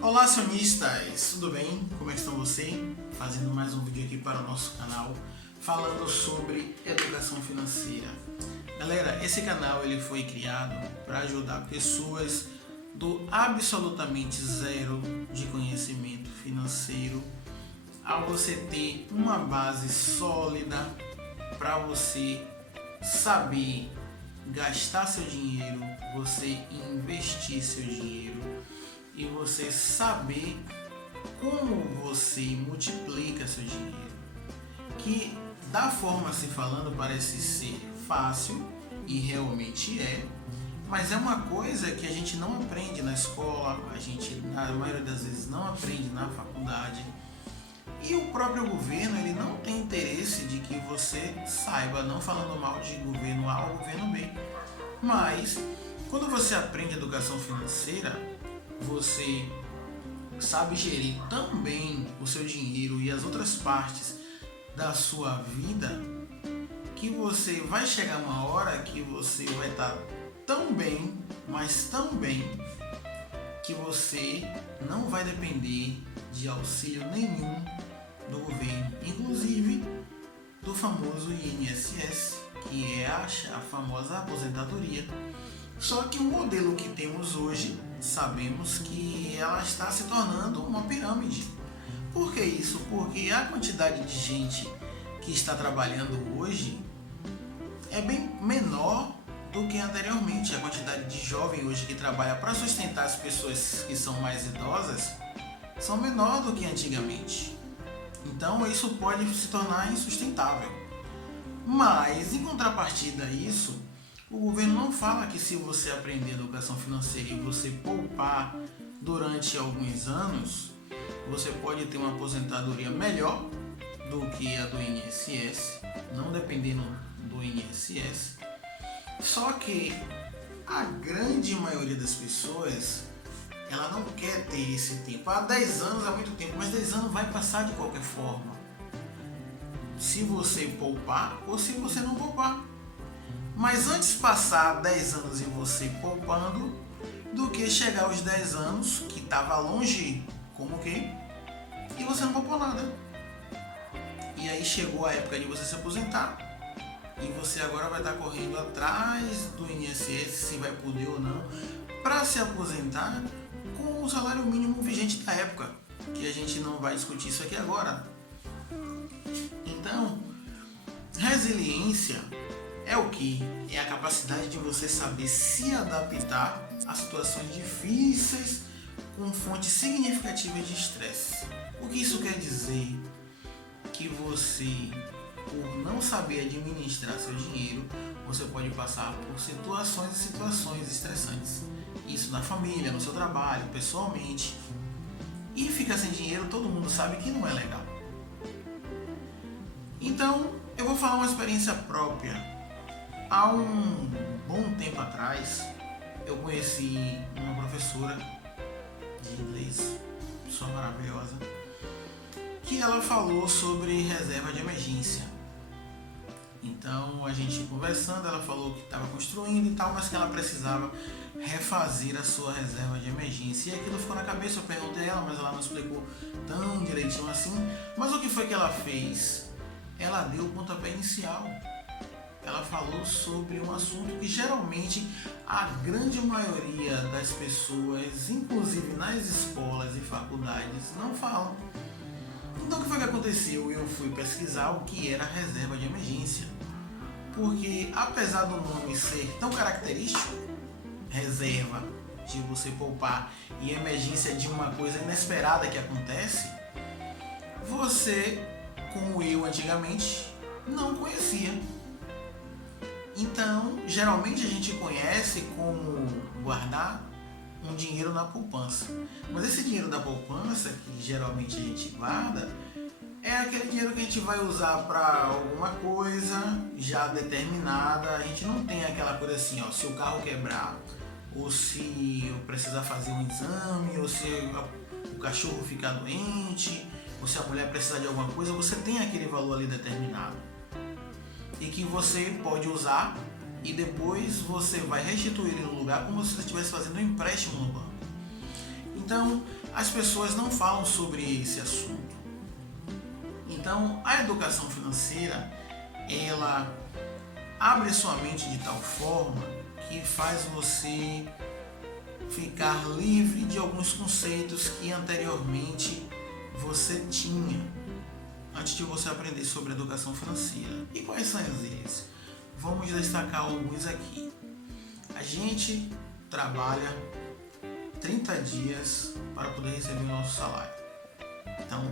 Olá, acionistas! Tudo bem? Como é que estão vocês? Fazendo mais um vídeo aqui para o nosso canal falando sobre educação financeira. Galera, esse canal ele foi criado para ajudar pessoas do absolutamente zero de conhecimento financeiro a você ter uma base sólida para você saber gastar seu dinheiro, você investir seu dinheiro e você saber como você multiplica seu dinheiro. Que da forma se falando parece ser fácil e realmente é, mas é uma coisa que a gente não aprende na escola, a gente na maioria das vezes não aprende na faculdade. E o próprio governo ele não tem interesse de que você saiba, não falando mal de governo A ou governo B. Mas quando você aprende educação financeira, você sabe gerir também o seu dinheiro e as outras partes da sua vida, que você vai chegar uma hora que você vai estar tão bem, mas tão bem, que você não vai depender de auxílio nenhum do governo, inclusive do famoso INSS, que é a famosa aposentadoria. Só que o modelo que temos hoje, sabemos que ela está se tornando uma pirâmide. Por que isso? Porque a quantidade de gente que está trabalhando hoje é bem menor do que anteriormente. A quantidade de jovens hoje que trabalha para sustentar as pessoas que são mais idosas são menor do que antigamente. Então isso pode se tornar insustentável. Mas em contrapartida a isso, o governo não fala que se você aprender educação financeira e você poupar durante alguns anos, você pode ter uma aposentadoria melhor do que a do INSS, não dependendo do INSS. Só que a grande maioria das pessoas, ela não quer ter esse tempo. 10 anos é muito tempo, mas 10 anos vai passar de qualquer forma. Se você poupar ou se você não poupar. Mas antes passar 10 anos e você poupando, do que chegar aos 10 anos, que estava longe, como que, e você não poupou nada. E aí chegou a época de você se aposentar, e você agora vai estar correndo atrás do INSS, se vai poder ou não, para se aposentar com o salário mínimo vigente da época, que a gente não vai discutir isso aqui agora. Então, resiliência é o que? É a capacidade de você saber se adaptar a situações difíceis com fontes significativas de estresse. O que isso quer dizer? Que você, por não saber administrar seu dinheiro, você pode passar por situações e situações estressantes. Isso na família, no seu trabalho, pessoalmente. E ficar sem dinheiro, todo mundo sabe que não é legal. Então, eu vou falar uma experiência própria. Há um bom tempo atrás, eu conheci uma professora de inglês, pessoa maravilhosa, que ela falou sobre reserva de emergência. Então, a gente conversando, ela falou que estava construindo e tal, mas que ela precisava refazer a sua reserva de emergência. E aquilo ficou na cabeça, eu perguntei a ela, mas ela não explicou tão direitinho assim. Mas o que foi que ela fez? Ela deu o pontapé inicial. Ela falou sobre um assunto que geralmente a grande maioria das pessoas, inclusive nas escolas e faculdades, não falam. Então o que foi que aconteceu? Eu fui pesquisar o que era reserva de emergência. Porque apesar do nome ser tão característico, reserva de você poupar e emergência de uma coisa inesperada que acontece, você, como eu antigamente, não conhecia. Então, geralmente a gente conhece como guardar um dinheiro na poupança. Mas esse dinheiro da poupança, que geralmente a gente guarda, é aquele dinheiro que a gente vai usar para alguma coisa já determinada. A gente não tem aquela coisa assim, ó, se o carro quebrar, ou se eu precisar fazer um exame, ou se o cachorro ficar doente, ou se a mulher precisar de alguma coisa, você tem aquele valor ali determinado. E que você pode usar e depois você vai restituir ele no lugar como se você estivesse fazendo um empréstimo no banco. Então, as pessoas não falam sobre esse assunto. Então, a educação financeira, ela abre sua mente de tal forma que faz você ficar livre de alguns conceitos que anteriormente você tinha, antes de você aprender sobre educação financeira. E quais são eles? Vamos destacar alguns aqui. A gente trabalha 30 dias para poder receber o nosso salário. Então,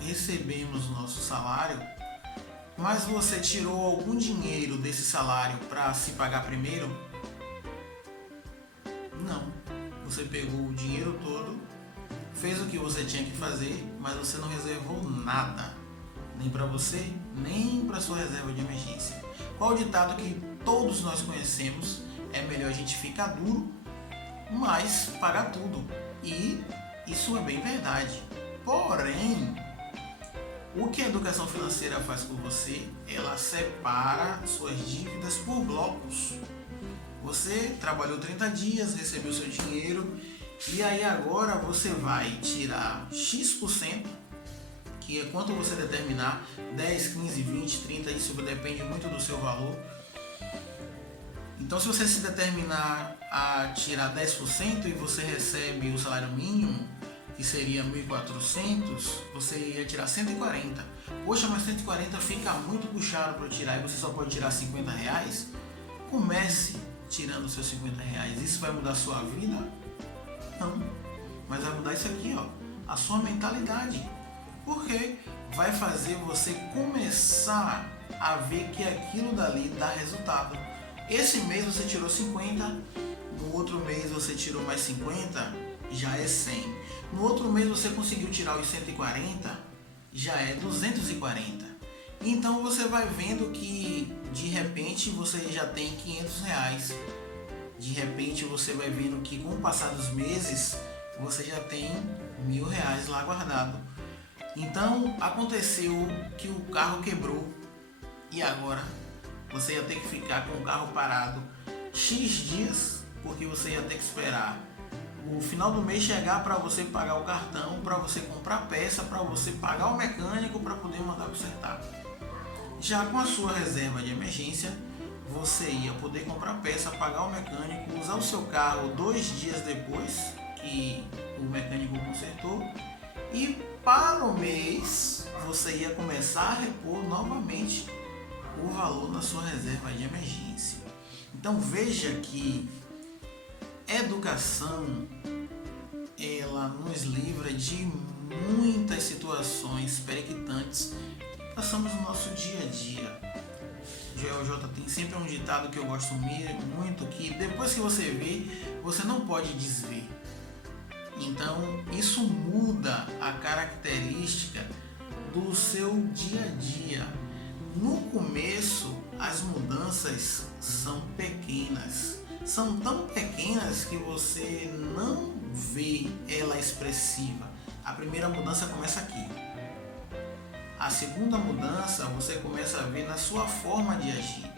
recebemos o nosso salário, mas você tirou algum dinheiro desse salário para se pagar primeiro? Não. Você pegou o dinheiro todo, fez o que você tinha que fazer, mas você não reservou nada, nem para você, nem para sua reserva de emergência. Qual o ditado que todos nós conhecemos? É melhor a gente ficar duro, mas pagar tudo. E isso é bem verdade. Porém, o que a educação financeira faz por você? Ela separa suas dívidas por blocos. Você trabalhou 30 dias, recebeu seu dinheiro, e aí agora você vai tirar X%, que é quanto você determinar, 10, 15, 20, 30, isso depende muito do seu valor. Então, se você se determinar a tirar 10% e você recebe o salário mínimo, que seria 1.400, você ia tirar 140. Poxa, mas 140 fica muito puxado para tirar e você só pode tirar 50 reais? Comece tirando seus 50 reais. Isso vai mudar a sua vida? Não. Mas vai mudar isso aqui, ó, a sua mentalidade. Porque vai fazer você começar a ver que aquilo dali dá resultado. Esse mês você tirou 50, no outro mês você tirou mais 50, já é 100. No outro mês você conseguiu tirar os 140, já é 240. Então você vai vendo que de repente você já tem 500 reais. De repente você vai vendo que com o passar dos meses você já tem 1.000 reais lá guardado. Então aconteceu que o carro quebrou e agora você ia ter que ficar com o carro parado X dias, porque você ia ter que esperar o final do mês chegar para você pagar o cartão, para você comprar peça, para você pagar o mecânico para poder mandar consertar. Já com a sua reserva de emergência, você ia poder comprar peça, pagar o mecânico, usar o seu carro 2 dias depois que o mecânico consertou, e para o mês você ia começar a repor novamente o valor na sua reserva de emergência. Então veja que educação, ela nos livra de muitas situações periclitantes que passamos no nosso dia a dia. GeoJ tem sempre um ditado que eu gosto muito, que depois que você vê, você não pode desver. Então isso muda a característica do seu dia a dia. No começo, as mudanças são pequenas. São tão pequenas que você não vê ela expressiva. A primeira mudança começa aqui. A segunda mudança você começa a ver na sua forma de agir.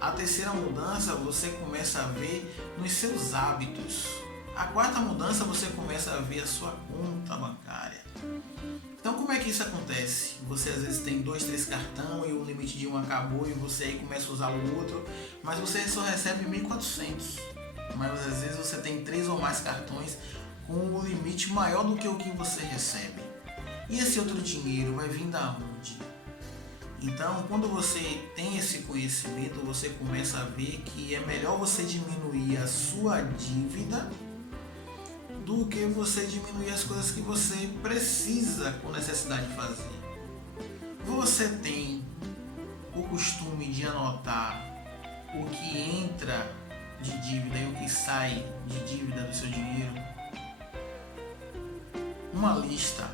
A terceira mudança você começa a ver nos seus hábitos. A quarta mudança você começa a ver a sua conta bancária. Então como é que isso acontece? Você às vezes tem 2, 3 cartões e o limite de um acabou e você aí começa a usar o outro, mas você só recebe 1.400. Mas às vezes você tem 3 ou mais cartões com o limite maior do que o que você recebe. E esse outro dinheiro vai vir da onde? Então, quando você tem esse conhecimento, você começa a ver que é melhor você diminuir a sua dívida do que você diminuir as coisas que você precisa com necessidade de fazer. Você tem o costume de anotar o que entra de dívida e o que sai de dívida do seu dinheiro? Uma lista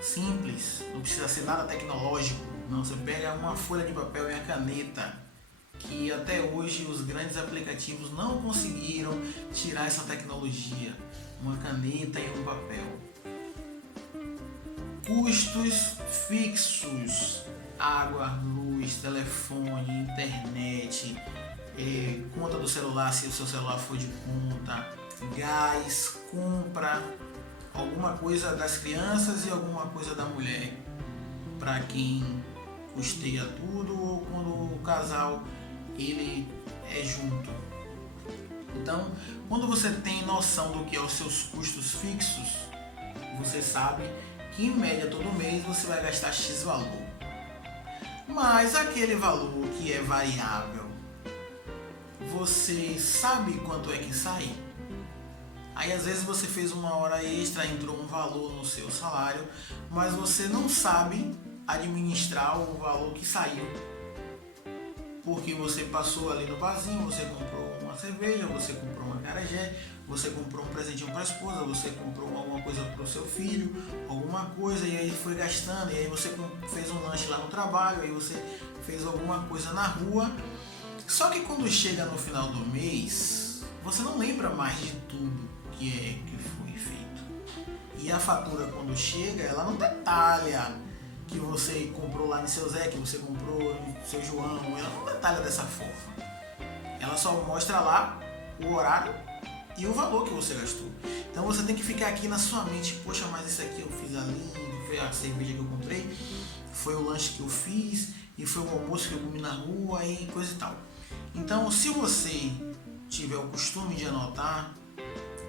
simples, não precisa ser nada tecnológico, não. Você pega uma folha de papel e a caneta, que até hoje os grandes aplicativos não conseguiram tirar essa tecnologia. Uma caneta e um papel. Custos fixos: água, luz, telefone, internet, conta do celular se o seu celular for de conta, gás, compra, alguma coisa das crianças e alguma coisa da mulher, para quem custeia tudo ou quando o casal ele é junto. Então, quando você tem noção do que é os seus custos fixos, você sabe que em média todo mês você vai gastar X valor. Mas aquele valor que é variável, você sabe quanto é que sai? Aí às vezes você fez uma hora extra, entrou um valor no seu salário, mas você não sabe administrar o valor que saiu. Porque você passou ali no barzinho, você comprou uma cerveja, você comprou uma acarajé, você comprou um presentinho para a esposa, você comprou alguma coisa para o seu filho, alguma coisa, e aí foi gastando, e aí você fez um lanche lá no trabalho, aí você fez alguma coisa na rua. Só que quando chega no final do mês, você não lembra mais de tudo que foi feito. E a fatura quando chega, ela não detalha que você comprou lá no seu Zé, que você comprou no seu João, ela não detalha dessa forma. Ela só mostra lá o horário e o valor que você gastou. Então você tem que ficar aqui na sua mente, poxa, mas isso aqui eu fiz ali, foi a cerveja que eu comprei, foi o lanche que eu fiz, e foi o almoço que eu comi na rua e coisa e tal. Então, se você tiver o costume de anotar,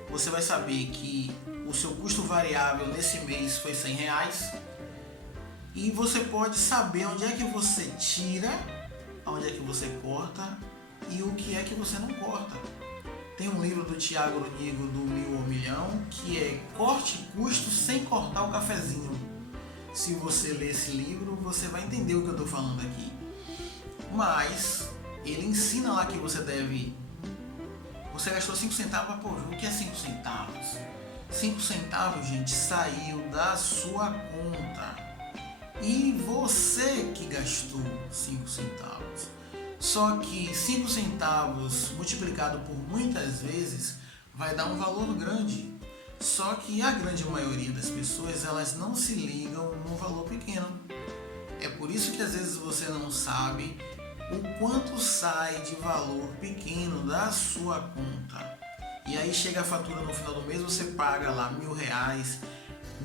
você vai saber que o seu custo variável nesse mês foi R$100 e você pode saber onde é que você tira, onde é que você corta e o que é que você não corta. Tem um livro do Tiago Ronigo, do 1000 ao Milhão, que é Corte Custos sem cortar o cafezinho. Se você ler esse livro, você vai entender o que eu estou falando aqui. Mas ele ensina lá que você deve... Você gastou 5 centavos, pô, o que é 5 centavos? 5 centavos, gente, saiu da sua conta. E você que gastou 5 centavos. Só que 5 centavos multiplicado por muitas vezes vai dar um valor grande. Só que a grande maioria das pessoas, elas não se ligam no valor pequeno. É por isso que às vezes você não sabe o quanto sai de valor pequeno da sua conta. E aí chega a fatura no final do mês, você paga lá R$1.000,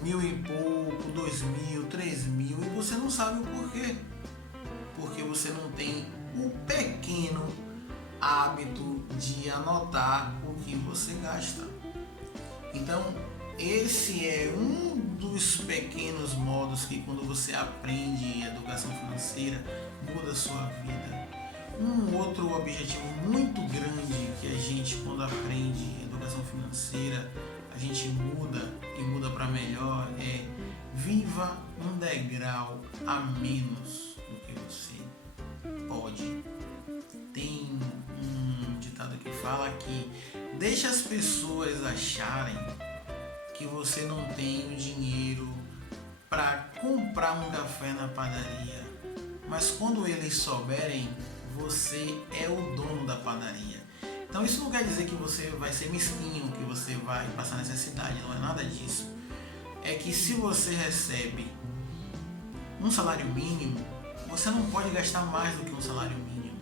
1.000 e pouco, 2.000, 3.000 e você não sabe o porquê. Porque você não tem o pequeno hábito de anotar o que você gasta. Então, esse é um dos pequenos modos que quando você aprende educação financeira, muda a sua vida. Um outro objetivo muito grande que a gente, quando aprende educação financeira, a gente muda e muda para melhor é viva um degrau a menos do que você pode. Tem um ditado que fala que deixa as pessoas acharem que você não tem o dinheiro para comprar um café na padaria, mas quando eles souberem, você é o dono da padaria. Então isso não quer dizer que você vai ser mesquinho, que você vai passar necessidade, não é nada disso. É que se você recebe um salário mínimo, você não pode gastar mais do que um salário mínimo.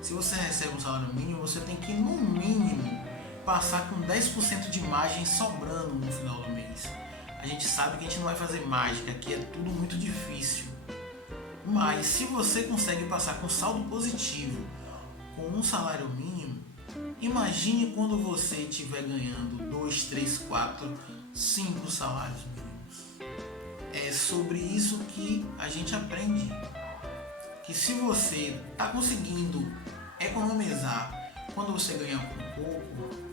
Se você recebe um salário mínimo, você tem que, no mínimo, passar com 10% de margem sobrando no final do mês. A gente sabe que a gente não vai fazer mágica, que é tudo muito difícil. Mas se você consegue passar com saldo positivo com um salário mínimo, imagine quando você estiver ganhando 2, 3, 4, 5 salários mínimos. É sobre isso que a gente aprende. Que se você está conseguindo economizar quando você ganha pouco,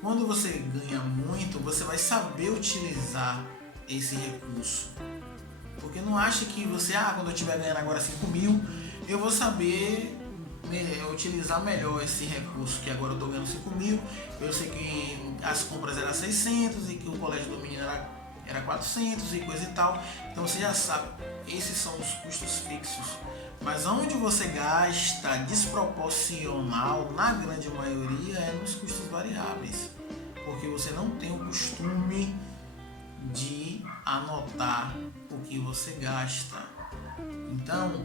quando você ganha muito, você vai saber utilizar esse recurso. Porque não acha que você, quando eu estiver ganhando agora 5.000, eu vou saber utilizar melhor esse recurso, que agora eu estou ganhando 5.000, eu sei que as compras eram 600 e que o colégio do menino era 400 e coisa e tal. Então você já sabe, esses são os custos fixos. Mas onde você gasta desproporcional, na grande maioria, é nos custos variáveis. Porque você não tem o costume de anotar o que você gasta. Então,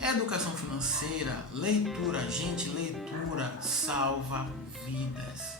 educação financeira, leitura, gente, leitura salva vidas.